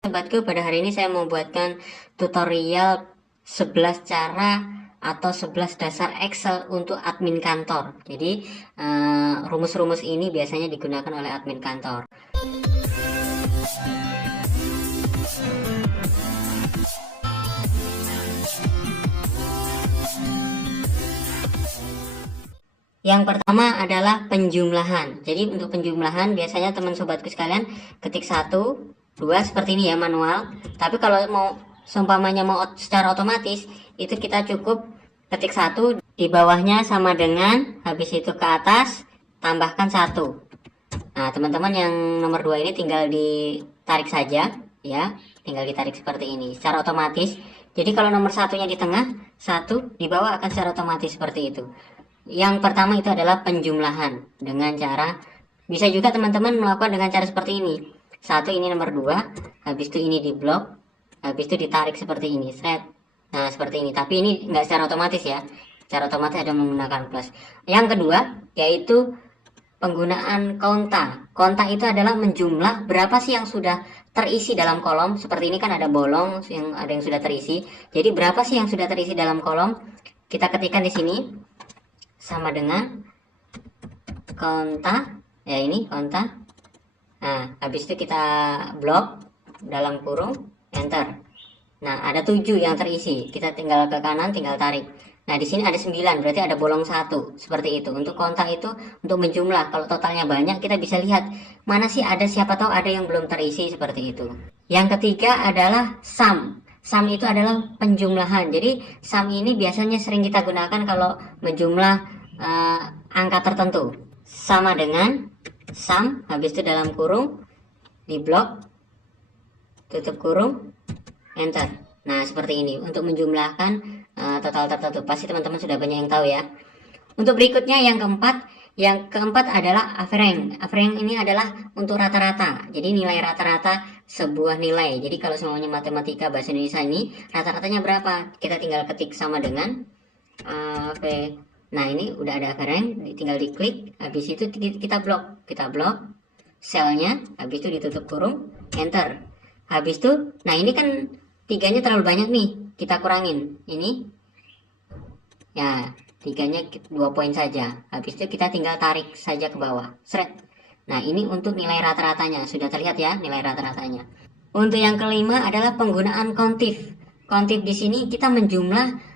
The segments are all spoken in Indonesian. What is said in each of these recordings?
Sobatku, pada hari ini saya mau buatkan tutorial 11 cara atau 11 dasar Excel untuk admin kantor. Jadi, rumus-rumus ini biasanya digunakan oleh admin kantor. Yang pertama adalah penjumlahan. Jadi untuk penjumlahan biasanya teman sobatku sekalian ketik 1, 2 seperti ini ya, manual. Tapi kalau mau seumpamanya mau secara otomatis, itu kita cukup ketik 1, di bawahnya sama dengan, habis itu ke atas tambahkan 1. Nah, teman-teman yang nomor 2 ini tinggal ditarik saja ya, tinggal ditarik seperti ini secara otomatis. Jadi kalau nomor satunya di tengah, 1 di bawah akan secara otomatis seperti itu. Yang pertama itu adalah penjumlahan dengan cara, bisa juga teman-teman melakukan dengan cara seperti ini. 1 ini nomor 2, habis itu ini di blok, habis itu ditarik seperti ini, thread. Nah, seperti ini. Tapi ini nggak secara otomatis ya. Secara otomatis ada menggunakan plus. Yang kedua yaitu penggunaan konta. Konta itu adalah menjumlah berapa sih yang sudah terisi dalam kolom. Seperti ini kan ada bolong, yang ada yang sudah terisi. Jadi berapa sih yang sudah terisi dalam kolom? Kita ketikkan di sini sama dengan konta, ya ini konta. Nah, habis itu kita blok dalam kurung, enter. Nah, ada 7 yang terisi. Kita tinggal ke kanan, tinggal tarik. Nah, di sini ada 9, berarti ada bolong 1. Seperti itu. Untuk kontak itu untuk menjumlah. Kalau totalnya banyak, kita bisa lihat mana sih ada, siapa tahu ada yang belum terisi seperti itu. Yang ketiga adalah sum. Sum itu adalah penjumlahan. Jadi, sum ini biasanya sering kita gunakan kalau menjumlah angka tertentu. Sama dengan sum, habis itu dalam kurung, di blok, tutup kurung, enter. Nah, seperti ini untuk menjumlahkan total tertentu. Pasti teman-teman sudah banyak yang tahu ya. Untuk berikutnya yang keempat adalah average. Average ini adalah untuk rata-rata. Jadi nilai rata-rata sebuah nilai. Jadi kalau semuanya matematika bahasa Indonesia ini rata-ratanya berapa? Kita tinggal ketik sama dengan Nah, ini udah ada average, tinggal diklik, habis itu kita blok selnya, habis itu ditutup kurung, enter. Habis itu, nah ini kan 3-nya terlalu banyak nih, kita kurangin. Ini ya, 3-nya 2 poin saja. Habis itu kita tinggal tarik saja ke bawah, seret. Nah, ini untuk nilai rata-ratanya, sudah terlihat ya nilai rata-ratanya. Untuk yang kelima adalah penggunaan kontif. Kontif di sini kita menjumlah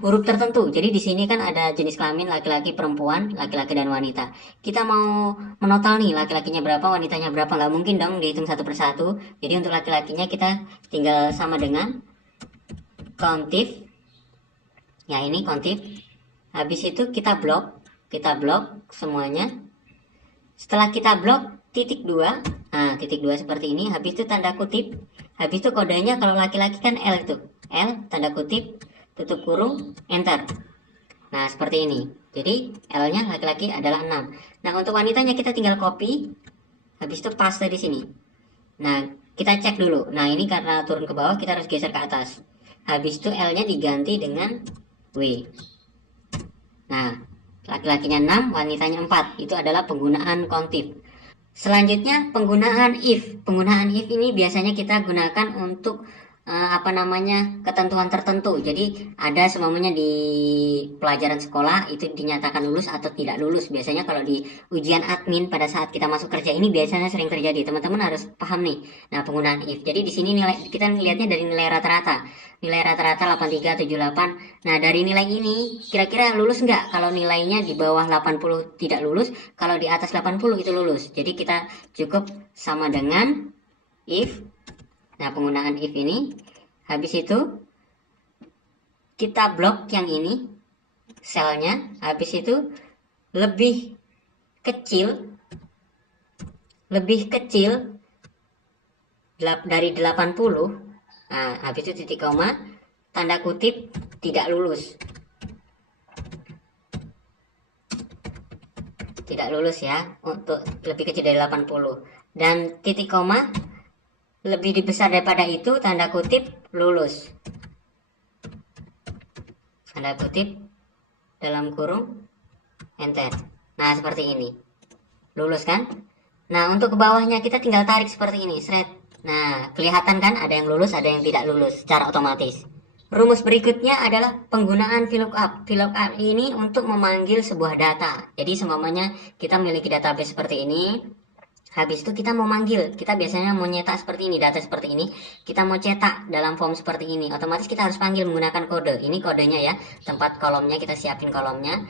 huruf tertentu. Jadi di sini kan ada jenis kelamin laki-laki, perempuan, laki-laki dan wanita. Kita mau menotal nih laki-lakinya berapa, wanitanya berapa, nggak mungkin dong dihitung satu persatu. Jadi untuk laki-lakinya kita tinggal sama dengan kontif. Ya, ini kontif. Habis itu kita blok semuanya. Setelah kita blok titik 2, nah titik 2 seperti ini. Habis itu tanda kutip. Habis itu kodenya kalau laki-laki kan L, itu L tanda kutip, tutup kurung, enter. Nah, seperti ini. Jadi L-nya laki-laki adalah 6. Nah, untuk wanitanya kita tinggal copy, habis itu paste di sini. Nah, kita cek dulu. Nah, ini karena turun ke bawah, kita harus geser ke atas. Habis itu L-nya diganti dengan W. Nah, laki-lakinya 6, wanitanya 4. Itu adalah penggunaan kontif. Selanjutnya penggunaan if. Penggunaan if ini biasanya kita gunakan untuk ketentuan tertentu. Jadi ada semuanya di pelajaran sekolah itu dinyatakan lulus atau tidak lulus. Biasanya kalau di ujian admin pada saat kita masuk kerja ini biasanya sering terjadi. Teman-teman harus paham nih. Nah, penggunaan if. Jadi di sini nilai kita lihatnya dari nilai rata-rata. Nilai rata-rata 83, 78. Nah, dari nilai ini kira-kira lulus nggak? Kalau nilainya di bawah 80 tidak lulus, kalau di atas 80 itu lulus. Jadi kita cukup sama dengan if. Nah, penggunaan if ini, habis itu kita blok yang ini, selnya, habis itu lebih kecil dari 80. Nah, habis itu titik koma, tanda kutip, tidak lulus. Tidak lulus ya, untuk lebih kecil dari 80. Dan titik koma, lebih dibesar daripada itu, tanda kutip, lulus. Tanda kutip, dalam kurung, enter. Nah, seperti ini. Lulus kan? Nah, untuk ke bawahnya kita tinggal tarik seperti ini, seret. Nah, kelihatan kan ada yang lulus, ada yang tidak lulus secara otomatis. Rumus berikutnya adalah penggunaan VLOOKUP. VLOOKUP ini untuk memanggil sebuah data. Jadi seumpamanya kita memiliki database seperti ini, habis itu kita mau manggil, kita biasanya mau nyetak seperti ini, data seperti ini, kita mau cetak dalam form seperti ini, otomatis kita harus panggil menggunakan kode. Ini kodenya ya, tempat kolomnya kita siapin kolomnya.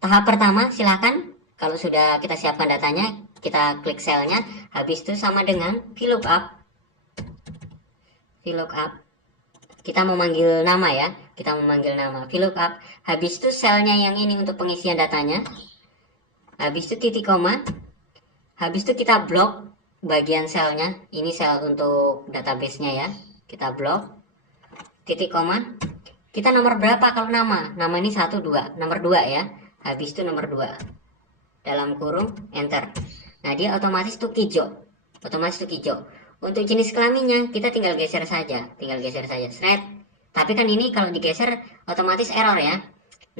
Tahap pertama silakan, kalau sudah kita siapkan datanya, kita klik selnya, habis itu sama dengan VLOOKUP. VLOOKUP. Kita memanggil nama ya, kita memanggil nama VLOOKUP. Habis itu selnya yang ini untuk pengisian datanya. Habis itu titik koma. Habis itu kita blok bagian selnya. Ini sel untuk database-nya ya. Kita blok. Titik koma. Kita nomor berapa kalau nama? Nama ini 1, 2. Nomor 2 ya. Habis itu nomor 2. Dalam kurung, enter. Nah, dia otomatis tuh hijau. Otomatis tuh hijau. Untuk jenis kelaminnya kita tinggal geser saja, shred. Tapi kan ini kalau digeser otomatis error ya.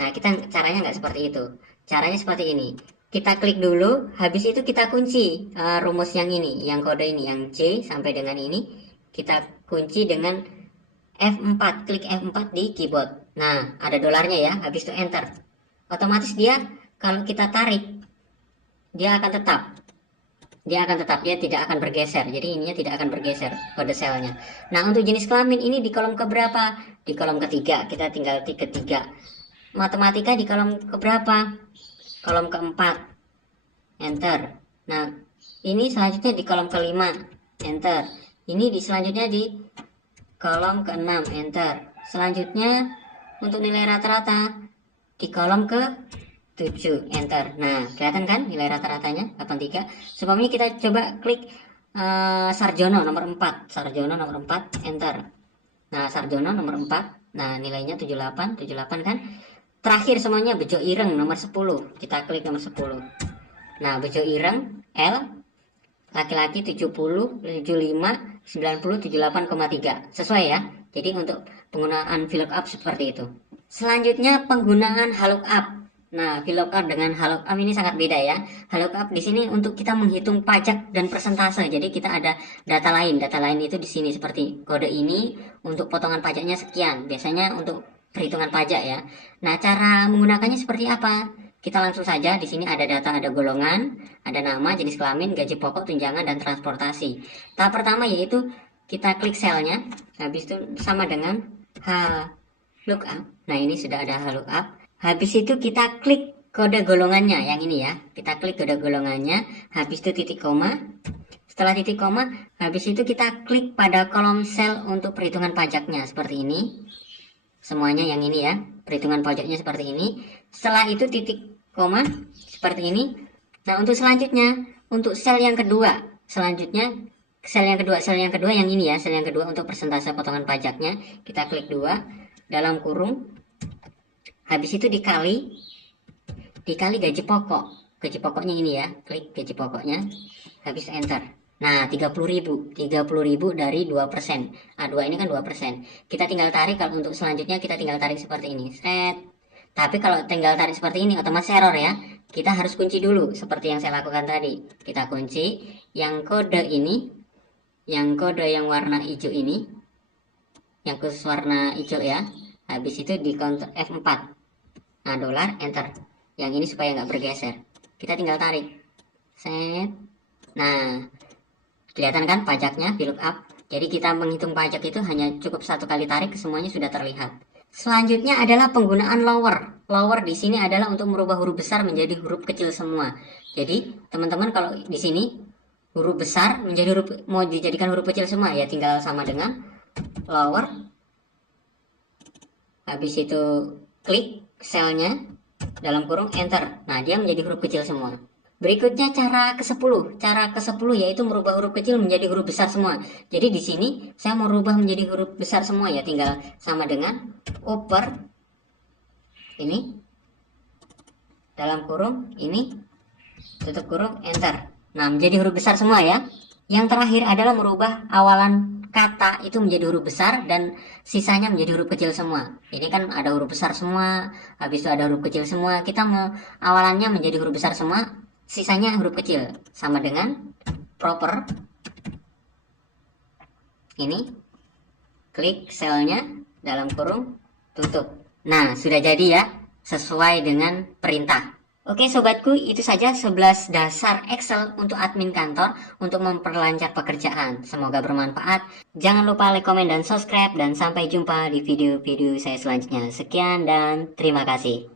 Nah, kita caranya nggak seperti itu. Caranya seperti ini. Kita klik dulu, habis itu kita kunci rumus yang ini, yang kode ini, yang C sampai dengan ini. Kita kunci dengan F4, klik F4 di keyboard. Nah, ada dolarnya ya, habis itu enter. Otomatis dia kalau kita tarik, dia akan tetap. Dia tidak akan bergeser. Jadi ininya tidak akan bergeser kode selnya. Nah, untuk jenis kelamin ini di kolom keberapa? Di kolom ketiga. Kita tinggal ketiga. Matematika di kolom keberapa? Kolom keempat. Enter. Nah, ini selanjutnya di kolom kelima. Enter. Ini selanjutnya di kolom keenam. Enter. Selanjutnya untuk nilai rata-rata di kolom ke 7, enter. Nah, kelihatan kan nilai rata-ratanya 83. Sebelumnya kita coba klik Sarjono nomor 4. Sarjono nomor 4, enter. Nah, Sarjono nomor 4. Nah, nilainya 78, 78 kan. Terakhir semuanya Bejo Ireng nomor 10. Kita klik nomor 10. Nah, Bejo Ireng L laki-laki 70, 75, 90, 78,3. Sesuai ya. Jadi untuk penggunaan VLOOKUP seperti itu. Selanjutnya penggunaan HLOOKUP. Nah, VLOOKUP dengan HLOOKUP ini sangat beda ya. HLOOKUP di sini untuk kita menghitung pajak dan persentase. Jadi kita ada data lain. Data lain itu di sini seperti kode ini untuk potongan pajaknya sekian. Biasanya untuk perhitungan pajak ya. Nah, cara menggunakannya seperti apa? Kita langsung saja, di sini ada data, ada golongan, ada nama, jenis kelamin, gaji pokok, tunjangan, dan transportasi. Tahap pertama yaitu kita klik selnya, habis itu sama dengan HLOOKUP. Nah, ini sudah ada HLOOKUP. Habis itu kita klik kode golongannya, yang ini ya. Kita klik kode golongannya, habis itu titik koma. Setelah titik koma, habis itu kita klik pada kolom sel untuk perhitungan pajaknya, seperti ini. Semuanya yang ini ya, perhitungan pajaknya seperti ini. Setelah itu titik koma, seperti ini. Nah, untuk selanjutnya, untuk sel yang kedua, selanjutnya sel yang kedua yang ini ya, sel yang kedua untuk persentase potongan pajaknya, kita klik 2, dalam kurung. Habis itu dikali gaji pokok. Gaji pokoknya ini ya, klik gaji pokoknya. Habis enter. Nah, 30.000 dari 2%. Ah, 2 ini kan 2%. Kita tinggal tarik, kalau untuk selanjutnya kita tinggal tarik seperti ini. Set. Tapi kalau tinggal tarik seperti ini otomatis error ya. Kita harus kunci dulu seperti yang saya lakukan tadi. Kita kunci yang kode ini, yang kode yang warna hijau ini, yang khusus warna hijau ya. Habis itu di counter F4. Nah, dolar, enter. Yang ini supaya nggak bergeser. Kita tinggal tarik. Set. Nah, kelihatan kan pajaknya VLOOKUP. Jadi kita menghitung pajak itu hanya cukup satu kali tarik, semuanya sudah terlihat. Selanjutnya adalah penggunaan lower. Lower di sini adalah untuk merubah huruf besar menjadi huruf kecil semua. Jadi, teman-teman kalau di sini huruf besar menjadi mau dijadikan huruf kecil semua ya, tinggal sama dengan lower. Habis itu klik selnya, dalam kurung enter. Nah, dia menjadi huruf kecil semua. Berikutnya cara ke-10. Cara ke-10 yaitu merubah huruf kecil menjadi huruf besar semua. Jadi di sini saya mau rubah menjadi huruf besar semua ya, tinggal sama dengan upper ini, dalam kurung ini, tutup kurung, enter. Nah, menjadi huruf besar semua ya. Yang terakhir adalah merubah awalan kata itu menjadi huruf besar dan sisanya menjadi huruf kecil semua. Ini kan ada huruf besar semua, habis itu ada huruf kecil semua. Kita mau awalannya menjadi huruf besar semua, sisanya huruf kecil, sama dengan proper Ini, klik selnya, dalam kurung, tutup. Nah, sudah jadi ya, sesuai dengan perintah. Oke sobatku, itu saja 11 dasar Excel untuk admin kantor untuk memperlancar pekerjaan. Semoga bermanfaat. Jangan lupa like, komen, dan subscribe. Dan sampai jumpa di video-video saya selanjutnya. Sekian dan terima kasih.